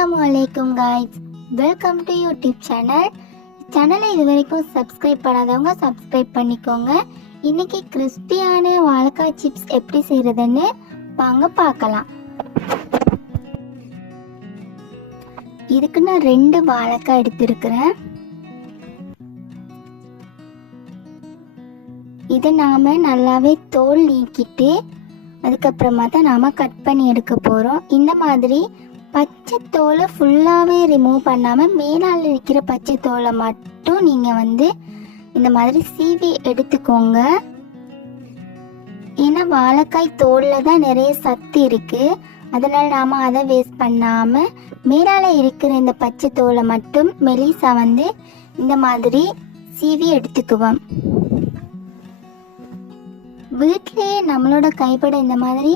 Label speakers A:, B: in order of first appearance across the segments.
A: அஸ்லாம் வலைக்கும் guys welcome to YouTube channel சேனலை இது வரைக்கும் சப்ஸ்கிரைப் பண்ணாதவங்க சப்ஸ்கிரைப் பண்ணிக்கோங்க. இன்னைக்கு கிறிஸ்பியான வாழைக்காய் சிப்ஸ் எப்படி செய்யறதுன்னு வாங்க பார்க்கலாம். இதுக்கு நான் ரெண்டு வாழைக்காய் எடுத்திருக்கிறேன். இதை நாம நல்லாவே தோல் நீக்கிட்டு அதுக்கப்புறமா தான் நாம் கட் பண்ணி எடுக்க போகிறோம் இந்த மாதிரி பச்சை தோலை ஃபுல்லாகவே ரிமூவ் பண்ணாமல் மேலால் இருக்கிற பச்சை தோலை மட்டும் நீங்கள் வந்து இந்த மாதிரி சீவி எடுத்துக்கோங்க. ஏன்னா வாழைக்காய் தோலில் தான் நிறைய சத்து இருக்குது அதனால் நாம் அதை வேஸ்ட் பண்ணாமல் மேலால் இருக்கிற இந்த பச்சை தோலை மட்டும் மெலிசா வந்து இந்த மாதிரி சீவி எடுத்துக்குவோம். வீட்டிலேயே நம்மளோட கைப்பட இந்த மாதிரி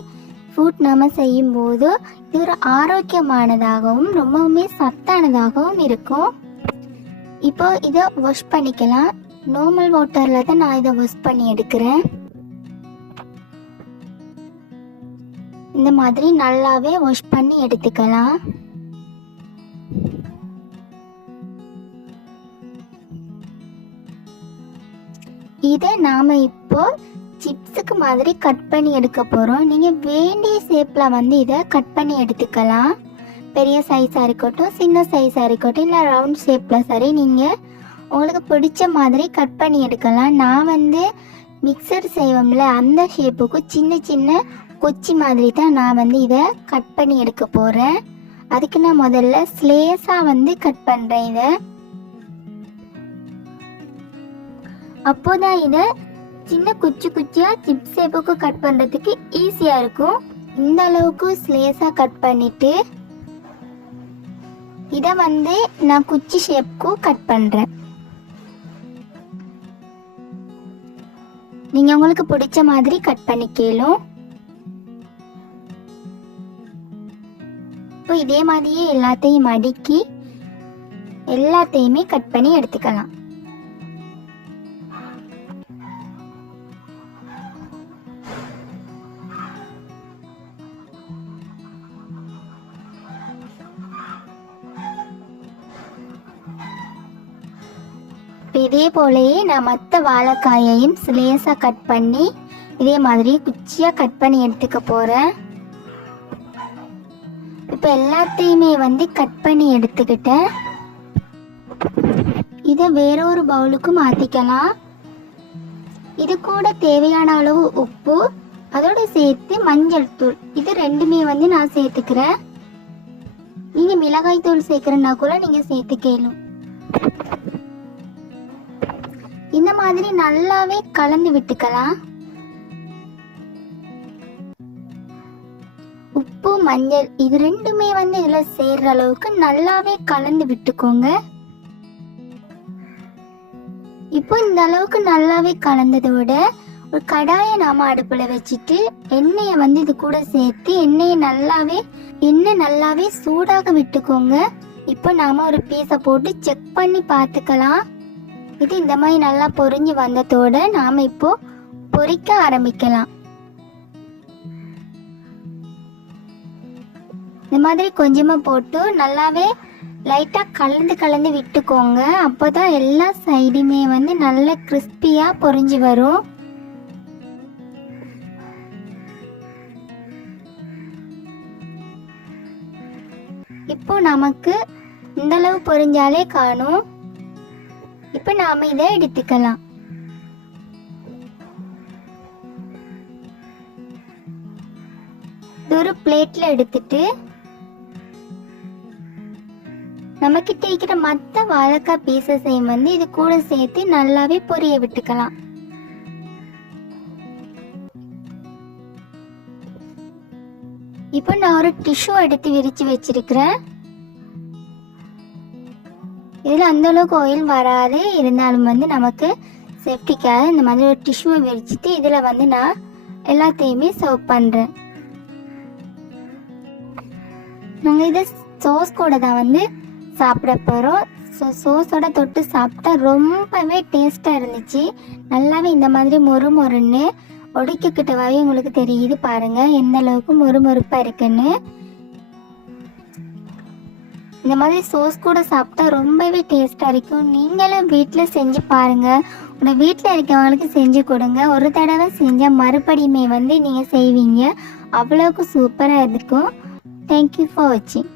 A: ஃபுட் நம்ம செய்யும்போது இது ஒரு ஆரோக்கியமானதாகவும் ரொம்பவுமே சத்தானதாகவும் இருக்கும். இப்போ இதை வாஷ் பண்ணிக்கலாம். நார்மல் வாட்டரில் தான் நான் இதை வாஷ் பண்ணி எடுக்கிறேன். இந்த மாதிரி நல்லாவே வாஷ் பண்ணி எடுத்துக்கலாம். இதை நாம் இப்போ சிப்ஸுக்கு மாதிரி கட் பண்ணி எடுக்க போகிறோம் நீங்கள் வேண்டிய ஷேப்பில் வந்து இதை கட் பண்ணி எடுத்துக்கலாம். பெரிய சைஸாக இருக்கட்டும் சின்ன சைஸாக இருக்கட்டும் இல்லை ரவுண்ட் ஷேப்பில் சரி நீங்கள் உங்களுக்கு பிடிச்ச மாதிரி கட் பண்ணி எடுக்கலாம். நான் வந்து மிக்சர் செய்வோம்ல அந்த ஷேப்புக்கு சின்ன சின்ன கொச்சி மாதிரி தான் நான் வந்து இதை கட் பண்ணி எடுக்க போகிறேன் அதுக்கு நான் முதல்ல ஸ்லேஸாக வந்து கட் பண்ணுறேன் இதை. அப்போதான் இதை சின்ன குச்சி குச்சியா சிப்ஸ் ஷேப்புக்கு கட் பண்றதுக்கு ஈஸியா இருக்கும். இந்த அளவுக்கு ஸ்லேஸா கட் பண்ணிட்டு இத வந்து நான் குச்சி ஷேப்க்கும் கட் பண்றேன். நீங்க உங்களுக்கு பிடிச்ச மாதிரி கட் பண்ணிக்கலும் இப்போ இதே மாதிரியே எல்லாத்தையும் மடிக்கி எல்லாத்தையுமே கட் பண்ணி எடுத்துக்கலாம். இதே போலயே நான் மற்ற வாழைக்காயையும் லேசாக கட் பண்ணி இதே மாதிரி குச்சியாக கட் பண்ணி எடுத்துக்க போகிறேன் இப்போ எல்லாத்தையுமே வந்து கட் பண்ணி எடுத்துக்கிட்டேன். இதை வேற ஒரு பவுலுக்கு மாற்றிக்கலாம் இது கூட தேவையான அளவு உப்பு அதோட சேர்த்து மஞ்சள் தூள். இது ரெண்டுமே வந்து நான் சேர்த்துக்கிறேன். நீங்கள் மிளகாய் தூள் சேர்க்குறேன்னா கூட நீங்கள் சேர்த்துக்கலும் இந்த மாதிரி நல்லாவே கலந்து விட்டுக்கலாம். உப்பு மஞ்சள் இது ரெண்டுமே வந்து இதுல சேர்ற அளவுக்கு நல்லாவே கலந்து விட்டுக்கோங்க. இப்போ இந்த அளவுக்கு நல்லாவே கலந்ததோட விட ஒரு கடாயை நாம அடுப்புல வச்சுட்டு எண்ணெயை வந்து இது கூட சேர்த்து எண்ணெயை நல்லாவே எண்ணெய் நல்லாவே சூடாக விட்டுக்கோங்க. இப்போ நாம ஒரு பீஸை போட்டு செக் பண்ணி பார்த்துக்கலாம். இது இந்த மாதிரி நல்லா பொரிஞ்சு வந்ததோட நாம இப்போ பொரிக்க ஆரம்பிக்கலாம். இந்த மாதிரி கொஞ்சமாக போட்டு நல்லாவே லைட்டாக கலந்து கலந்து விட்டுக்கோங்க. அப்போ தான் எல்லா சைடுமே வந்து நல்ல கிறிஸ்பியாக பொரிஞ்சு வரும். இப்போ நமக்கு இந்தளவு பொரிஞ்சாலே காணும். இப்போ நாம இதை எடுத்துக்கலாம். இது ஒரு பிளேட்ல எடுத்துட்டு நம்ம கிட்ட இருக்கிற மற்ற வாழைக்காய் பீசஸையும் வந்து இது கூட சேர்த்து நல்லாவே பொரிய விட்டுக்கலாம். இப்போ நான் ஒரு டிஷ்யூ எடுத்து விரிச்சு வச்சிருக்கிறேன். இதில் அந்தளவுக்கு ஆயில் வராது இருந்தாலும் வந்து நமக்கு சேஃப்டிக்காக இந்த மாதிரி ஒரு டிஷ்யூவை விரிச்சிட்டு இதில் வந்து நான் எல்லாத்தையுமே சர்வ் பண்ணுறேன் நாங்கள் இதை சோஸ் கூட தான் வந்து சாப்பிட போகிறோம் ஸோ சோஸோட தொட்டு சாப்பிட்டா ரொம்பவே டேஸ்ட்டாக இருந்துச்சு. நல்லாவே இந்த மாதிரி மொறு மொறுன்னு ஒடிக்கிட்டவாவே உங்களுக்கு தெரியுது பாருங்கள் எந்த அளவுக்கு மொறு மொறுப்பாக இருக்குன்னு. இந்த மாதிரி சோஸ் கூட சாப்பிட்டா ரொம்பவே டேஸ்ட்டாக இருக்கும். நீங்களும் வீட்டில் செஞ்சு பாருங்கள் உங்கள் வீட்டில் இருக்கவங்களுக்கு செஞ்சு கொடுங்க. ஒரு தடவை செஞ்சால் மறுபடியுமே வந்து நீங்கள் செய்வீங்க. அவ்வளோக்கு சூப்பராக இருக்கும். தேங்க்யூ ஃபார் வாட்சிங்